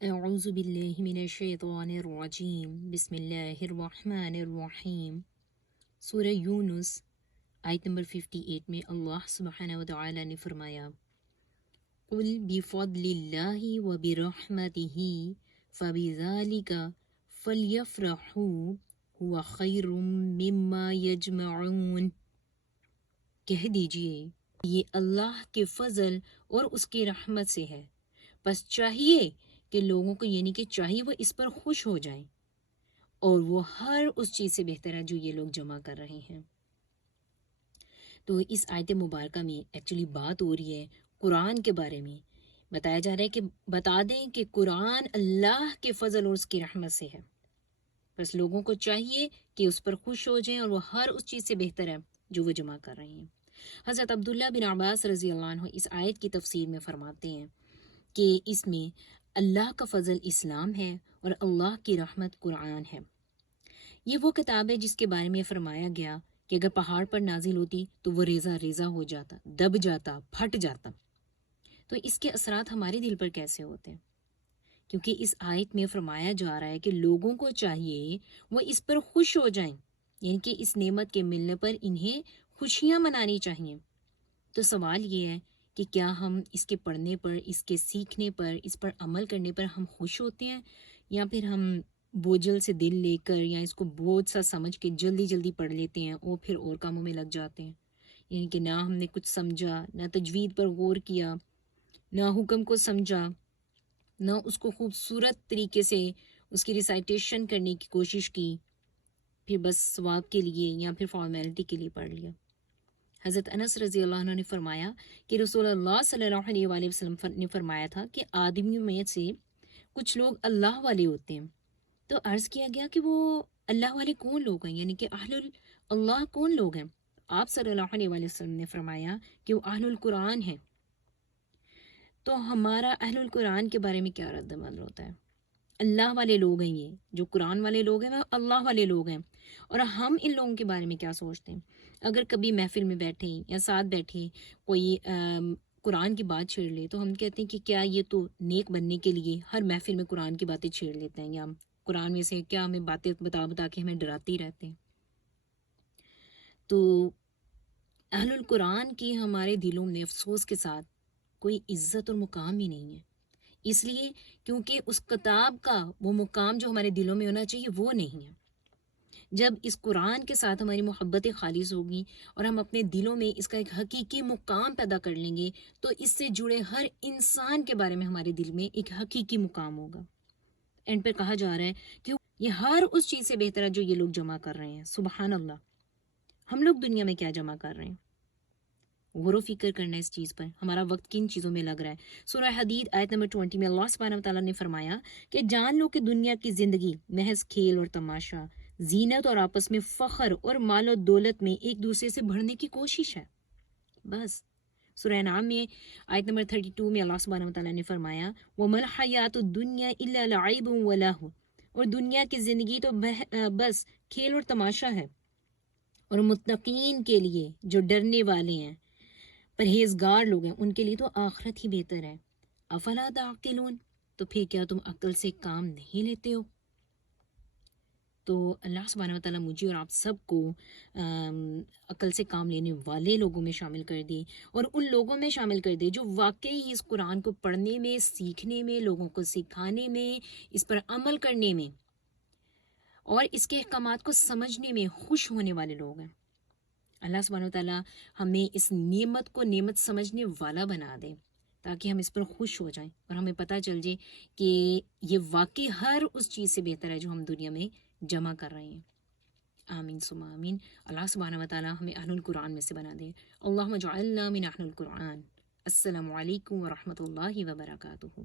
اعوذ باللہ من الشیطان الرجیم بسم اللہ الرحمن الرحیم۔ سورہ یونس آیت نمبر 58 میں اللہ سبحانہ وتعالی نے فرمایا قُلْ بِفَضْلِ اللَّهِ وَبِرَحْمَتِهِ فَبِذَلِكَ فَلْيَفْرَحُوا هُوَ خَيْرٌ مِّمَّا يَجْمَعُونَ، کہہ دیجئے یہ اللہ کے فضل اور اس کی رحمت سے ہے، بس چاہیے کہ لوگوں کو یعنی کہ چاہیے وہ اس پر خوش ہو جائیں، اور وہ ہر اس چیز سے بہتر ہے جو یہ لوگ جمع کر رہے ہیں۔ تو اس آیت مبارکہ میں ایکچولی بات ہو رہی ہے قرآن کے بارے میں، بتایا جا رہا ہے کہ بتا دیں کہ قرآن اللہ کے فضل اور اس کی رحمت سے ہے، بس لوگوں کو چاہیے کہ اس پر خوش ہو جائیں، اور وہ ہر اس چیز سے بہتر ہے جو وہ جمع کر رہے ہیں۔ حضرت عبداللہ بن عباس رضی اللہ عنہ اس آیت کی تفسیر میں فرماتے ہیں کہ اس میں اللہ کا فضل اسلام ہے اور اللہ کی رحمت قرآن ہے۔ یہ وہ کتاب ہے جس کے بارے میں فرمایا گیا کہ اگر پہاڑ پر نازل ہوتی تو وہ ریزہ ریزہ ہو جاتا، دب جاتا، پھٹ جاتا۔ تو اس کے اثرات ہمارے دل پر کیسے ہوتے ہیں؟ کیونکہ اس آیت میں فرمایا جا رہا ہے کہ لوگوں کو چاہیے وہ اس پر خوش ہو جائیں، یعنی کہ اس نعمت کے ملنے پر انہیں خوشیاں منانی چاہیے۔ تو سوال یہ ہے کہ کیا ہم اس کے پڑھنے پر، اس کے سیکھنے پر، اس پر عمل کرنے پر ہم خوش ہوتے ہیں، یا پھر ہم بوجھل سے دل لے کر یا اس کو بوجھ سا سمجھ کے جلدی جلدی پڑھ لیتے ہیں اور پھر اور کاموں میں لگ جاتے ہیں؟ یعنی کہ نہ ہم نے کچھ سمجھا، نہ تجوید پر غور کیا، نہ حکم کو سمجھا، نہ اس کو خوبصورت طریقے سے اس کی ریسائٹیشن کرنے کی کوشش کی، پھر بس ثواب کے لیے یا پھر فارمیلٹی کے لیے پڑھ لیا۔ حضرت انس رضی اللہ عنہ نے فرمایا کہ رسول اللہ صلی اللہ علیہ وآلہ وسلم نے فرمایا تھا کہ آدمیوں میں سے کچھ لوگ اللہ والے ہوتے ہیں۔ تو عرض کیا گیا کہ وہ اللہ والے کون لوگ ہیں، یعنی کہ اہل اللہ کون لوگ ہیں؟ آپ صلی اللہ علیہ وآلہ وسلم نے فرمایا کہ وہ اہل القرآن ہیں۔ تو ہمارا اہل القرآن کے بارے میں کیا رد عمل ہوتا ہے؟ اللہ والے لوگ ہیں، یہ جو قرآن والے لوگ ہیں وہ اللہ والے لوگ ہیں، اور ہم ان لوگوں کے بارے میں کیا سوچتے ہیں؟ اگر کبھی محفل میں بیٹھے یا ساتھ بیٹھے کوئی قرآن کی بات چھیڑ لے تو ہم کہتے ہیں کہ کیا یہ تو نیک بننے کے لیے ہر محفل میں قرآن کی باتیں چھیڑ لیتے ہیں، یا قرآن میں سے کیا ہمیں باتیں بتا بتا کے ہمیں ڈراتے ہی رہتے ہیں۔ تو اہل القرآن کی ہمارے دلوں میں افسوس کے ساتھ کوئی عزت اور مقام ہی نہیں ہے، اس لیے کیونکہ اس کتاب کا وہ مقام جو ہمارے دلوں میں ہونا چاہیے وہ نہیں ہے۔ جب اس قرآن کے ساتھ ہماری محبت خالص ہوگی اور ہم اپنے دلوں میں اس کا ایک حقیقی مقام پیدا کر لیں گے، تو اس سے جڑے ہر انسان کے بارے میں ہمارے دل میں ایک حقیقی مقام ہوگا۔ اینڈ پہ کہا جا رہا ہے کہ یہ ہر اس چیز سے بہتر ہے جو یہ لوگ جمع کر رہے ہیں۔ سبحان اللہ، ہم لوگ دنیا میں کیا جمع کر رہے ہیں؟ غور و فکر کرنا اس چیز پر، ہمارا وقت کن چیزوں میں لگ رہا ہے۔ سورہ حدید آیت نمبر 20 میں اللہ سبحانہ وتعالیٰ نے فرمایا کہ جان لو کہ دنیا کی زندگی محض کھیل اور تماشا، زینت اور آپس میں فخر اور مال و دولت میں ایک دوسرے سے بڑھنے کی کوشش ہے، بس۔ سورہ انعام میں آیت نمبر 32 میں اللہ سبحانہ وتعالیٰ نے فرمایا وَمَا الْحَيَاةُ الدُّنْيَا إِلَّا لَعِبٌ وَلَهْوٌ، اور دنیا کی زندگی تو بس کھیل اور تماشا ہے، اور متقین کے لیے جو ڈرنے والے ہیں، پرہیزگار لوگ ہیں، ان کے لیے تو آخرت ہی بہتر ہے۔ افلا تعقلون، تو پھر کیا تم عقل سے کام نہیں لیتے ہو؟ تو اللہ سبحانہ وتعالیٰ مجھے اور آپ سب کو عقل سے کام لینے والے لوگوں میں شامل کر دے، اور ان لوگوں میں شامل کر دے جو واقعی اس قرآن کو پڑھنے میں، سیکھنے میں، لوگوں کو سکھانے میں، اس پر عمل کرنے میں اور اس کے احکامات کو سمجھنے میں خوش ہونے والے لوگ ہیں۔ اللہ سبحانہ وتعالیٰ ہمیں اس نعمت کو نعمت سمجھنے والا بنا دے، تاکہ ہم اس پر خوش ہو جائیں اور ہمیں پتہ چل جائے کہ یہ واقعی ہر اس چیز سے بہتر ہے جو ہم دنیا میں جمع کر رہے ہیں۔ آمین ثم آمین۔ اللہ سبحانہ وتعالیٰ ہمیں اہل القرآن میں سے بنا دے۔ اللہم اجعلنا من اہل القرآن۔ السلام علیکم ورحمۃ اللہ وبرکاتہ۔